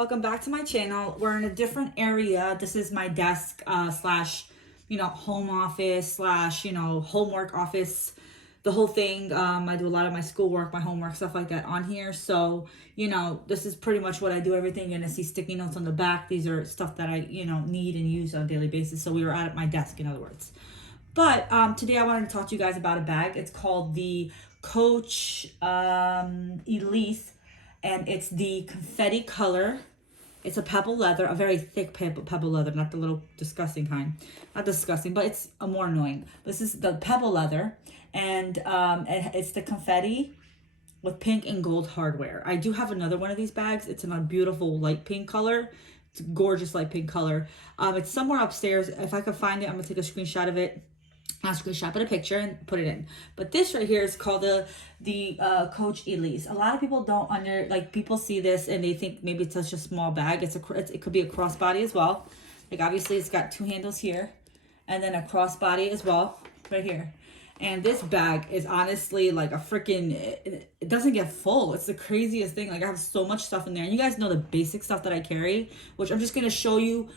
Welcome back to my channel. We're in a different area. This is my desk slash, home office slash, homework office, the whole thing. I do a lot of my schoolwork, my homework, stuff like that on here. So, this is pretty much what I do. Everything you're gonna see sticky notes on the back. These are stuff that I, need and use on a daily basis. So we were at my desk, in other words. But today I wanted to talk to you guys about a bag. It's called the Coach Elise, and it's the confetti color. It's a pebble leather, a very thick pebble leather, not the little disgusting kind. Not disgusting, but it's a more annoying. This is the pebble leather, and it's the confetti with pink and gold hardware. I do have another one of these bags. It's in a beautiful light pink color. It's a gorgeous light pink color. It's somewhere upstairs. If I could find it, I'm gonna take a screenshot of it. I'll screenshot a picture and put it in. But this right here is called the Coach Elise. A lot of people don't people see this and they think maybe it's such a small bag. It could be a crossbody as well. Like obviously it's got two handles here and then a crossbody as well right here. And this bag is honestly like a freaking, it doesn't get full. It's the craziest thing. Like I have so much stuff in there. And you guys know the basic stuff that I carry, which I'm just going to show you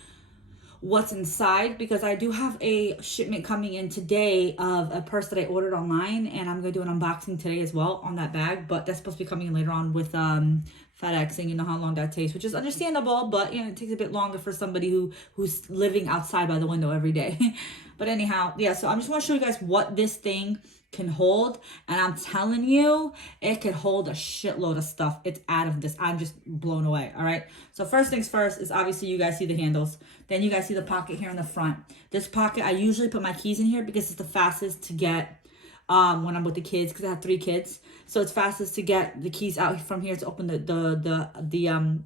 what's inside, because I do have a shipment coming in today of a purse that I ordered online, and I'm gonna do an unboxing today as well on that bag. But that's supposed to be coming in later on with FedEx, and you know how long that takes, which is understandable, but it takes a bit longer for somebody who's living outside by the window every day. But anyhow, yeah, so I'm just want to show you guys what this thing can hold, and I'm telling you, it could hold a shitload of stuff. It's out of this. I'm just blown away. All right, so first things first is obviously you guys see the handles, then you guys see the pocket here in the front. This pocket, I usually put my keys in here because it's the fastest to get when I'm with the kids, because I have 3 kids, so it's fastest to get the keys out from here to open the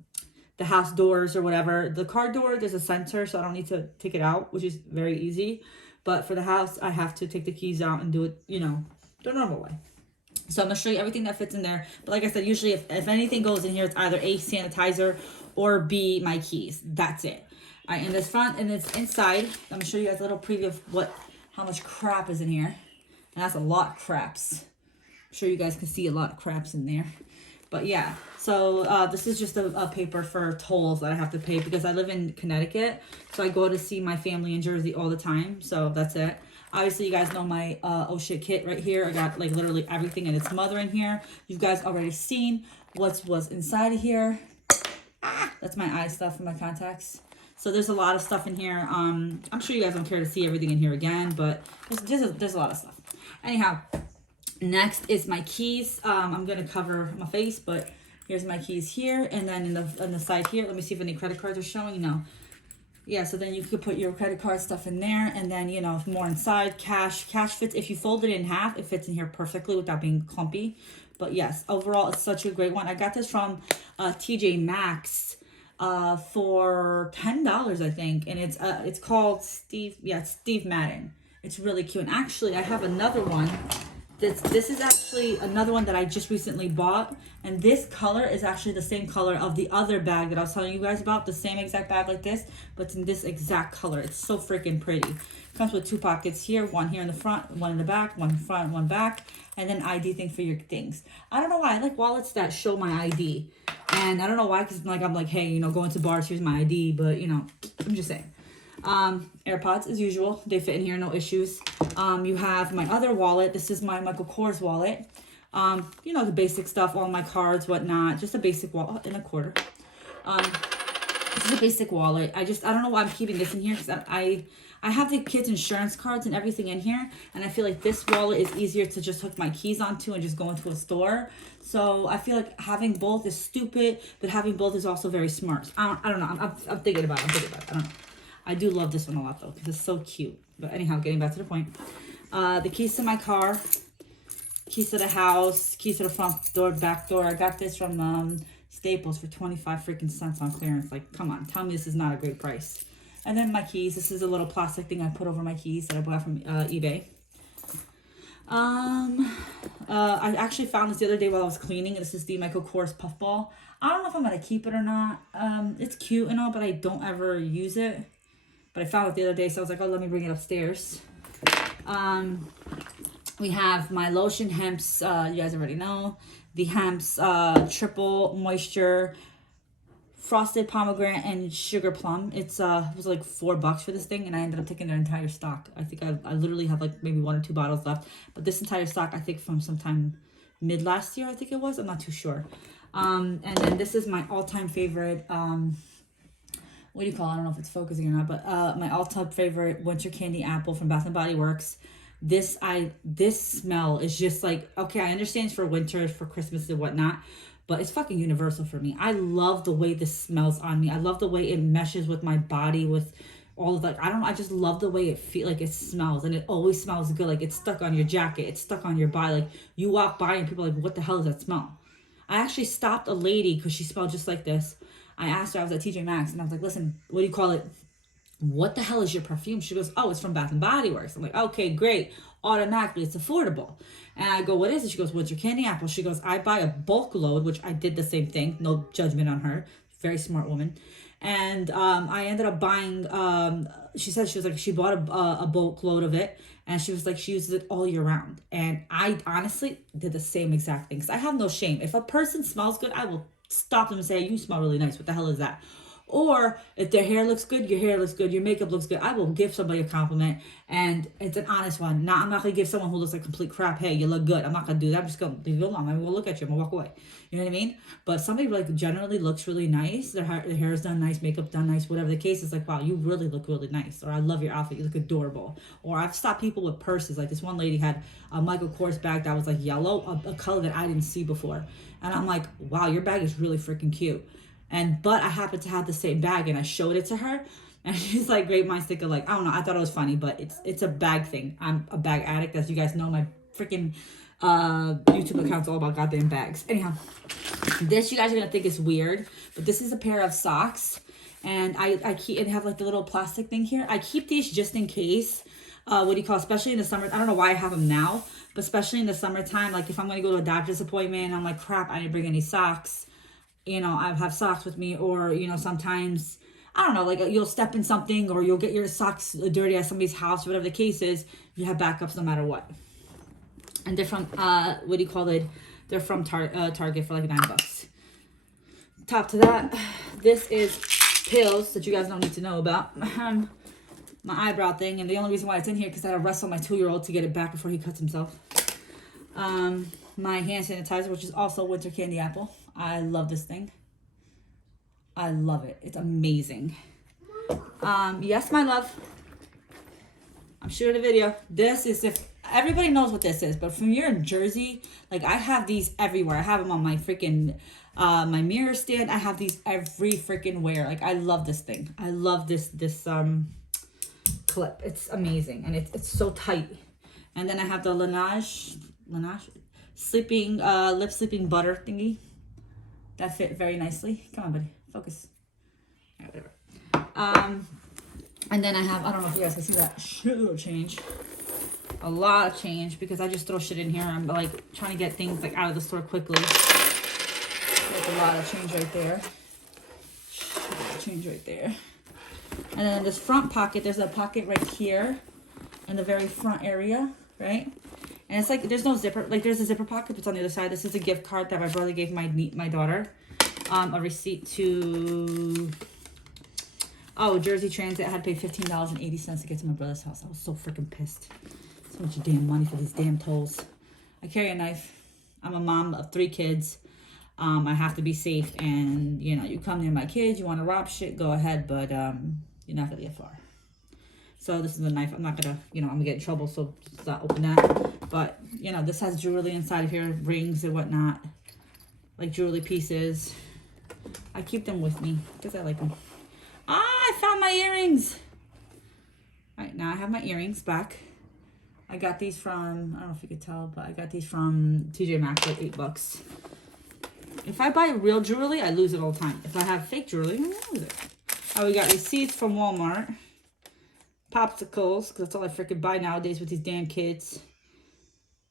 house doors or whatever. The car door, there's a sensor, so I don't need to take it out, which is very easy. But for the house, I have to take the keys out and do it, the normal way. So I'm going to show you everything that fits in there. But like I said, usually if anything goes in here, it's either A, sanitizer, or B, my keys. That's it. All right, in this front and it's inside, I'm going to show you guys a little preview of how much crap is in here. And that's a lot of craps. I'm sure you guys can see a lot of craps in there. But yeah, so this is just a paper for tolls that I have to pay because I live in Connecticut. So I go to see my family in Jersey all the time. So that's it. Obviously, you guys know my oh shit kit right here. I got like literally everything and its mother in here. You guys already seen what's inside of here. That's my eye stuff and my contacts. So there's a lot of stuff in here. I'm sure you guys don't care to see everything in here again, but there's a lot of stuff. Anyhow, next is my keys. I'm gonna cover my face, but here's my keys here, and then on the side here, let me see if any credit cards are showing. No. Yeah, so then you could put your credit card stuff in there, and then more inside. Cash fits. If you fold it in half, it fits in here perfectly without being clumpy. But yes, overall it's such a great one. I got this from TJ Maxx for $10, I think, and it's called Steve Madden. It's really cute. And actually I have another one. This is actually another one that I just recently bought, and this color is actually the same color of the other bag that I was telling you guys about, the same exact bag like this, but it's in this exact color. It's so freaking pretty. Comes with 2 pockets here, one here in the front, one in the back, one front, one back, and then ID thing for your things. I don't know why I like wallets that show my ID, and I don't know why, because I'm like, hey, going to bars, here's my ID, but I'm just saying. AirPods as usual, they fit in here, no issues. You have my other wallet. This is my Michael Kors wallet. The basic stuff, all my cards, whatnot, just a basic wallet in a quarter. This is a basic wallet. I don't know why I'm keeping this in here, because I have the kids' insurance cards and everything in here, and I feel like this wallet is easier to just hook my keys onto and just go into a store. So I feel like having both is stupid, but having both is also very smart. I don't know. I'm thinking about it. I don't know. I do love this one a lot though, because it's so cute. But anyhow, getting back to the point. The keys to my car, keys to the house, keys to the front door, back door. I got this from Staples for 25 freaking cents on clearance. Like, come on, tell me this is not a great price. And then my keys. This is a little plastic thing I put over my keys that I bought from eBay. I actually found this the other day while I was cleaning. This is the Michael Kors puffball. I don't know if I'm going to keep it or not. It's cute and all, but I don't ever use it. But I found it the other day, so I was like, oh, let me bring it upstairs. We have my lotion, Hemp's, you guys already know. The Hemp's triple moisture frosted pomegranate and sugar plum. It was like $4 for this thing, and I ended up taking their entire stock. I think I literally have like maybe 1 or 2 bottles left, but this entire stock I think from sometime mid last year, I think it was. I'm not too sure. And then this is my all-time favorite. What do you call it? I don't know if it's focusing or not, but my all-time favorite winter candy apple from Bath and Body Works. This smell is just like, okay, I understand it's for winter, for Christmas and whatnot, but it's fucking universal for me. I love the way this smells on me. I love the way it meshes with my body, with all of that. I just love the way it smells, and it always smells good. Like it's stuck on your jacket, it's stuck on your body. Like you walk by and people are like, what the hell is that smell? I actually stopped a lady because she smelled just like this. I asked her, I was at TJ Maxx, and I was like, listen, what do you call it? What the hell is your perfume? She goes, oh, it's from Bath and Body Works. I'm like, okay, great. Automatically, it's affordable. And I go, what is it? She goes, what's your candy apple? She goes, I buy a bulk load, which I did the same thing. No judgment on her. Very smart woman. And I ended up buying, she said she bought a bulk load of it. And she was like, she uses it all year round. And I honestly did the same exact thing. Because I have no shame. If a person smells good, I will stop them and say, you smell really nice. What the hell is that? Or if their hair looks good, your hair looks good, your makeup looks good, I will give somebody a compliment, and it's an honest one. I'm not going to give someone who looks like complete crap, hey, you look good. I'm not going to do that. I'm just going to leave it alone. I'm going to look at you. I'm going to walk away. You know what I mean? But somebody like generally looks really nice. Their hair is done nice, makeup done nice, whatever the case is. Like, wow, you really look really nice. Or I love your outfit. You look adorable. Or I've stopped people with purses. Like this one lady had a Michael Kors bag that was like yellow, a color that I didn't see before. And I'm like, wow, your bag is really freaking cute. But I happened to have the same bag, and I showed it to her, and she's like, great minds think alike. I don't know, I thought it was funny, but it's a bag thing. I'm a bag addict, as you guys know. My freaking YouTube account's all about goddamn bags. Anyhow, this you guys are gonna think is weird, but this is a pair of socks, and I keep and have like the little plastic thing here. I keep these just in case. Especially in the summer. I don't know why I have them now, but especially in the summertime, like if I'm gonna go to a doctor's appointment and I'm like, crap, I didn't bring any socks. You know, I have socks with me, or, you know, sometimes, I don't know, like you'll step in something, or you'll get your socks dirty at somebody's house, whatever the case is, you have backups no matter what. And they're from, they're from Target for like $9. Top to that, this is pills that you guys don't need to know about. My eyebrow thing, and the only reason why it's in here because I had to wrestle my 2-year-old to get it back before he cuts himself. My hand sanitizer, which is also winter candy apple. I love this thing. I love it. It's amazing. Yes, my love. I'm shooting a video. This is, if everybody knows what this is, but from you're in Jersey, like I have these everywhere. I have them on my freaking, my mirror stand. I have these every freaking where. Like I love this thing. I love this clip. It's amazing. And it's so tight. And then I have the Laneige sleeping, lip sleeping butter thingy. That fit very nicely. Come on, buddy. Focus. All right, whatever. And then I have, I don't know if you guys can see that shitload of change. A lot of change because I just throw shit in here. I'm like trying to get things like out of the store quickly. There's a lot of change right there. Change right there. And then in this front pocket, there's a pocket right here in the very front area, right? And it's like, there's no zipper. Like, there's a zipper pocket, but it's on the other side. This is a gift card that my brother gave my daughter. A receipt to, Jersey Transit. I had to pay $15.80 to get to my brother's house. I was so freaking pissed. So much damn money for these damn tolls. I carry a knife. I'm a mom of 3 kids. I have to be safe. And, you know, you come near my kids, you want to rob shit, go ahead. But you're not going to get far. So this is a knife. I'm not going to, I'm going to get in trouble, so just not open that. But, this has jewelry inside of here, rings and whatnot. Like jewelry pieces. I keep them with me because I like them. I found my earrings. All right, now I have my earrings back. I got these from, I don't know if you could tell, but I got these from TJ Maxx for $8. If I buy real jewelry, I lose it all the time. If I have fake jewelry, I lose it. We got receipts from Walmart. Popsicles, because that's all I freaking buy nowadays with these damn kids.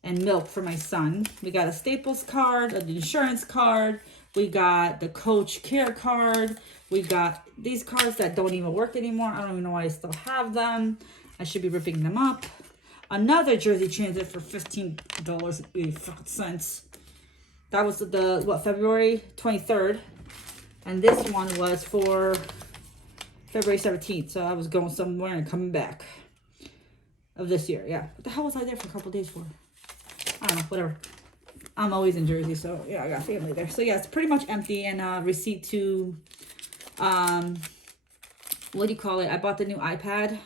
And milk for my son. We got a Staples card, an insurance card. We got the Coach Care card. We got these cards that don't even work anymore. I don't even know why I still have them. I should be ripping them up. Another Jersey Transit for $15.80. That was February 23rd. And this one was for February 17th. So I was going somewhere and coming back of this year. Yeah. What the hell was I there for a couple days for? I don't know. Whatever. I'm always in Jersey. So yeah, I got family there. So yeah, it's pretty much empty. And receipt to, what do you call it? I bought the new iPad.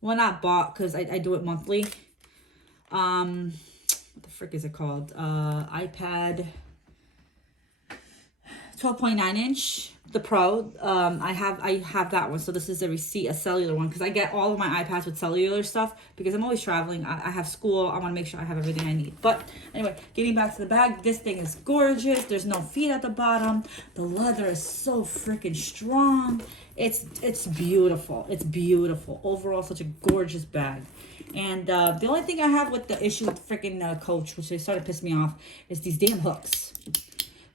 Well, not bought because I do it monthly. What the frick is it called? iPad 12.9 inch, the Pro. I have that one. So this is a receipt, a cellular one, because I get all of my iPads with cellular stuff because I'm always traveling. I have school. I want to make sure I have everything I need. But anyway, getting back to the bag, this thing is gorgeous. There's no feet at the bottom. The leather is so freaking strong. It's beautiful. It's beautiful. Overall, such a gorgeous bag. And the only thing I have with the issue with freaking Coach, which they started to piss me off, is these damn hooks.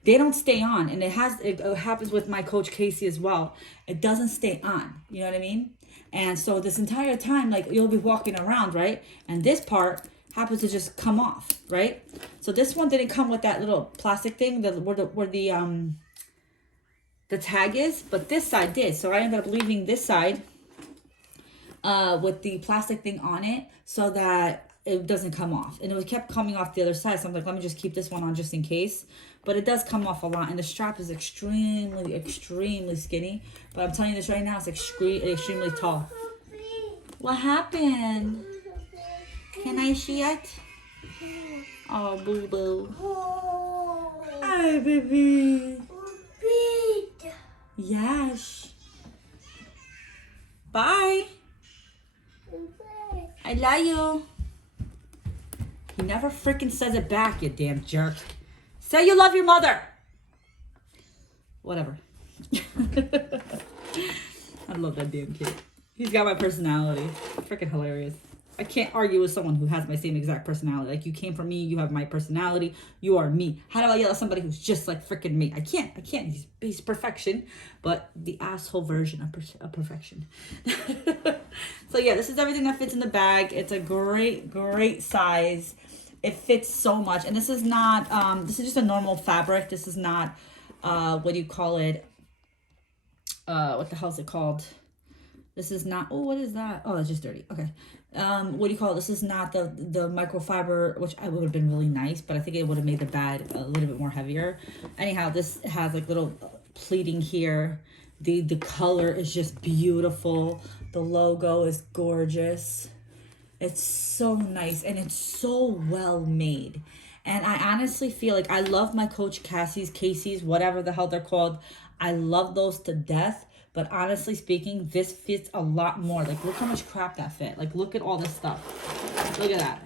They don't stay on, and it happens with my Coach Casey as well. It doesn't stay on. You know what I mean? And so this entire time, like, you'll be walking around, right? And this part happens to just come off, right? So this one didn't come with that little plastic thing where the tag is, but this side did. So I ended up leaving this side with the plastic thing on it so that it doesn't come off. And it kept coming off the other side. So I'm like, let me just keep this one on just in case. But it does come off a lot. And the strap is extremely, extremely skinny. But I'm telling you this right now, it's extremely tall. What happened? Can I see it? Oh, boo-boo. Hi, baby. Yes. Bye. I love you. He never freaking says it back, you damn jerk. Say you love your mother. Whatever. I love that damn kid. He's got my personality. Freaking hilarious. I can't argue with someone who has my same exact personality. Like, you came from me, you have my personality, you are me. How do I yell at somebody who's just like freaking me? I can't. He's perfection, but the asshole version of perfection. So yeah, this is everything that fits in the bag. It's a great size. It fits so much. And this is not, this is just a normal fabric. This is not, what do you call it? What the hell is it called? This is not, oh, what is that? Oh, it's just dirty. Okay. What do you call it? This is not the microfiber, which I would have been really nice, but I think it would have made the bag a little bit more heavier. Anyhow, this has like little pleating here. The color is just beautiful. The logo is gorgeous. It's so nice and it's so well made. And I honestly feel like I love my Coach Casey's, whatever the hell they're called. I love those to death. But honestly speaking, this fits a lot more. Like, look how much crap that fit. Like, look at all this stuff. Look at that.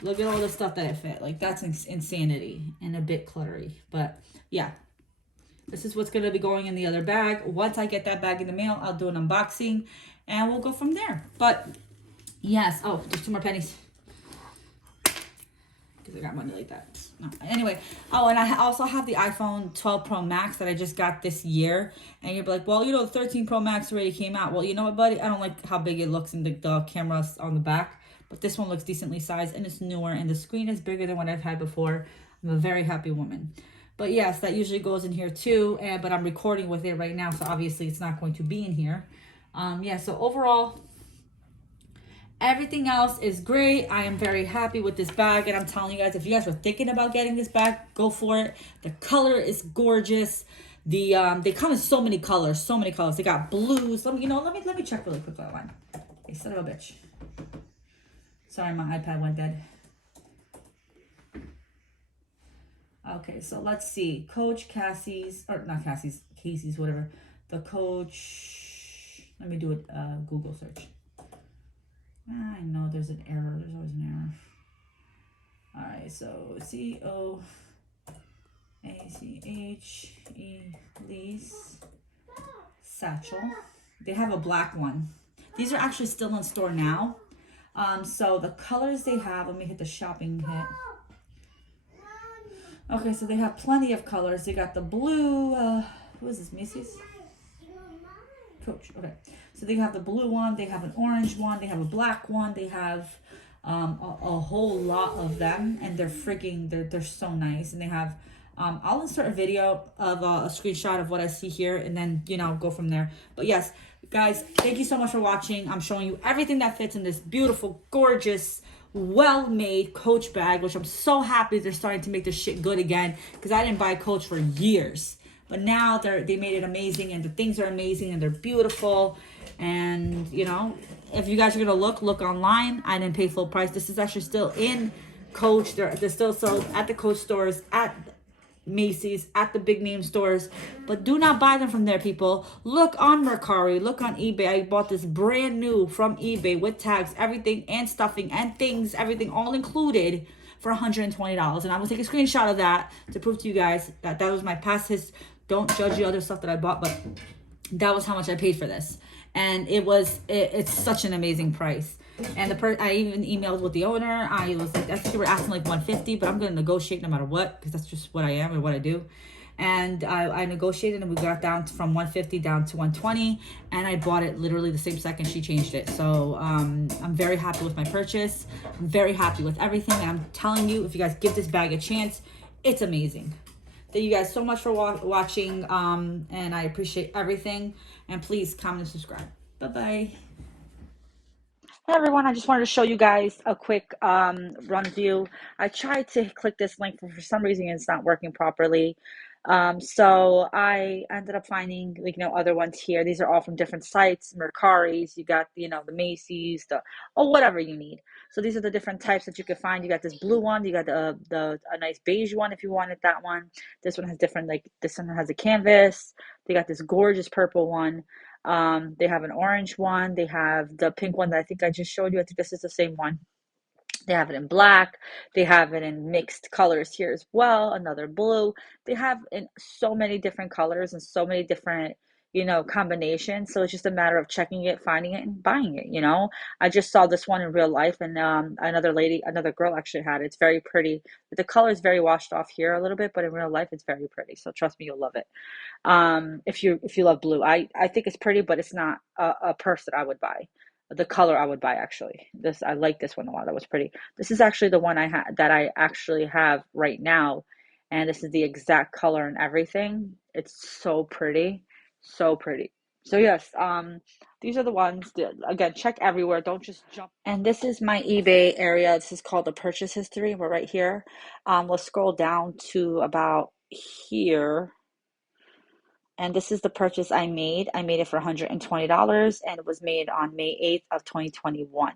Look at all the stuff that it fit. Like, that's insanity and a bit cluttery. But yeah, this is what's going to be going in the other bag. Once I get that bag in the mail, I'll do an unboxing and we'll go from there. But yes. Oh, there's 2 more pennies. Because I got money like that. No. Anyway, oh, and I also have the iPhone 12 Pro Max that I just got this year. And you're like, well, you know, the 13 Pro Max already came out. Well, you know what, buddy? I don't like how big it looks in the camera on the back. But this one looks decently sized and it's newer. And the screen is bigger than what I've had before. I'm a very happy woman. But yes, that usually goes in here too. But I'm recording with it right now. So obviously it's not going to be in here. Yeah, so overall, everything else is great. I am very happy with this bag. And I'm telling you guys, if you guys were thinking about getting this bag, go for it. The color is gorgeous. They come in so many colors, They got blues. Let me check really quickly online. Hey, son of a bitch. Sorry, my iPad went dead. Okay, so let's see. Coach Casey's, or not Casey's, whatever. The Coach, let me do a Google search. I know there's an error. There's always an error. All right, so C-O-A-C-H-E, Elise satchel. They have a black one. These are actually still in store now. So the colors they have, let me hit the shopping hit. Okay, so they have plenty of colors. They got the blue, who is this, Macy's? Coach, okay. So they have the blue one, they have an orange one, they have a black one, they have a whole lot of them, and they're so nice. And they have I'll insert a video of a screenshot of what I see here, and then go from there. But yes, guys, thank you so much for watching. I'm showing you everything that fits in this beautiful, gorgeous, well-made Coach bag, which I'm so happy they're starting to make this shit good again, because I didn't buy Coach for years. But now they made it amazing, and the things are amazing, and they're beautiful. And if you guys are gonna look online. I didn't pay full price. This is actually still in Coach. They're still sold at the Coach stores, at Macy's, at the big name stores. But do not buy them from there, people. Look on Mercari, look on eBay. I bought this brand new from eBay with tags, everything, and stuffing and things, everything all included, for $120. And I will take a screenshot of that to prove to you guys that was my past history. Don't judge the other stuff that I bought, but that was how much I paid for this. And it's such an amazing price. And I even emailed with the owner. I was like, I think they were asking like 150, but I'm gonna negotiate no matter what, because that's just what I am and what I do. And I negotiated, and we got down from 150 down to 120, and I bought it literally the same second she changed it. So I'm very happy with my purchase. I'm very happy with everything. And I'm telling you, if you guys give this bag a chance, it's amazing. Thank you guys so much for watching, and I appreciate everything. And please comment and subscribe. Bye-bye. Hey everyone, I just wanted to show you guys a quick run view. I tried to click this link, but for some reason it's not working properly. So I ended up finding other ones here. These are all from different sites, Mercari's, you got the Macy's, whatever you need. So these are the different types that you can find. You got this blue one, you got a nice beige one if you wanted that one. This one has different, this one has a canvas. They got this gorgeous purple one. They have an orange one. They have the pink one that I think I just showed you. I think this is the same one. They have it in black. They have it in mixed colors here as well. Another blue. They have in so many different colors and so many different, combinations. So it's just a matter of checking it, finding it, and buying it. I just saw this one in real life, and another girl actually had it. It's very pretty. The color is very washed off here a little bit, but in real life, it's very pretty. So trust me, you'll love it. If you love blue, I think it's pretty, but it's not a purse that I would buy. The color I would buy, actually. I like this one a lot. That was pretty. This is actually the one that I actually have right now, and this is the exact color and everything. It's so pretty, so pretty. So yes, these are the ones that, again, check everywhere. Don't just jump. And this is my eBay area. This is called the purchase history. We're right here. Let's scroll down to about here. And this is the purchase I made. I made it for $120, and it was made on May 8th of 2021.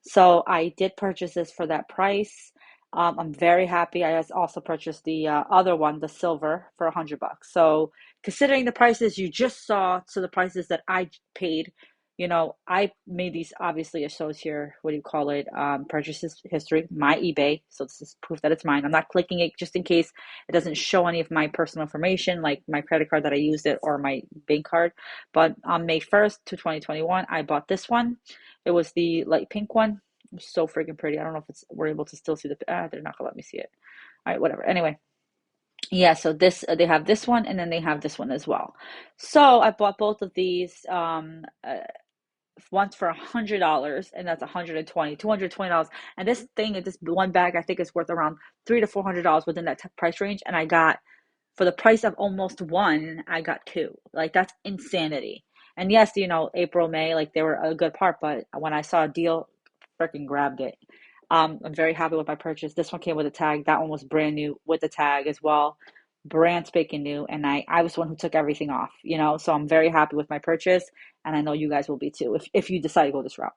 So I did purchase this for that price. I'm very happy. I also purchased the other one, the silver, for $100. So considering the prices you just saw to the prices that I paid, I made these, obviously it shows here, what do you call it, purchases history, my eBay. So this is proof that it's mine. I'm not clicking it just in case it doesn't show any of my personal information, like my credit card that I used it or my bank card. But on May 1st to 2021, I bought this one. It was the light pink one. It was so freaking pretty. I don't know if we're able to still see they're not gonna let me see it. All right, whatever. Anyway, yeah, so they have this one, and then they have this one as well. So I bought both of these. Once for $100, and that's $220. And this one bag, I think is worth around $300 to $400 within that price range. And I got, for the price of almost one, I got two. Like, that's insanity. And yes, April, May, like, they were a good part, but when I saw a deal, freaking grabbed it. I'm very happy with my purchase. This one came with a tag. That one was brand new with the tag as well. Brand spanking new. And I was the one who took everything off, so I'm very happy with my purchase. And I know you guys will be too, if you decide to go this route.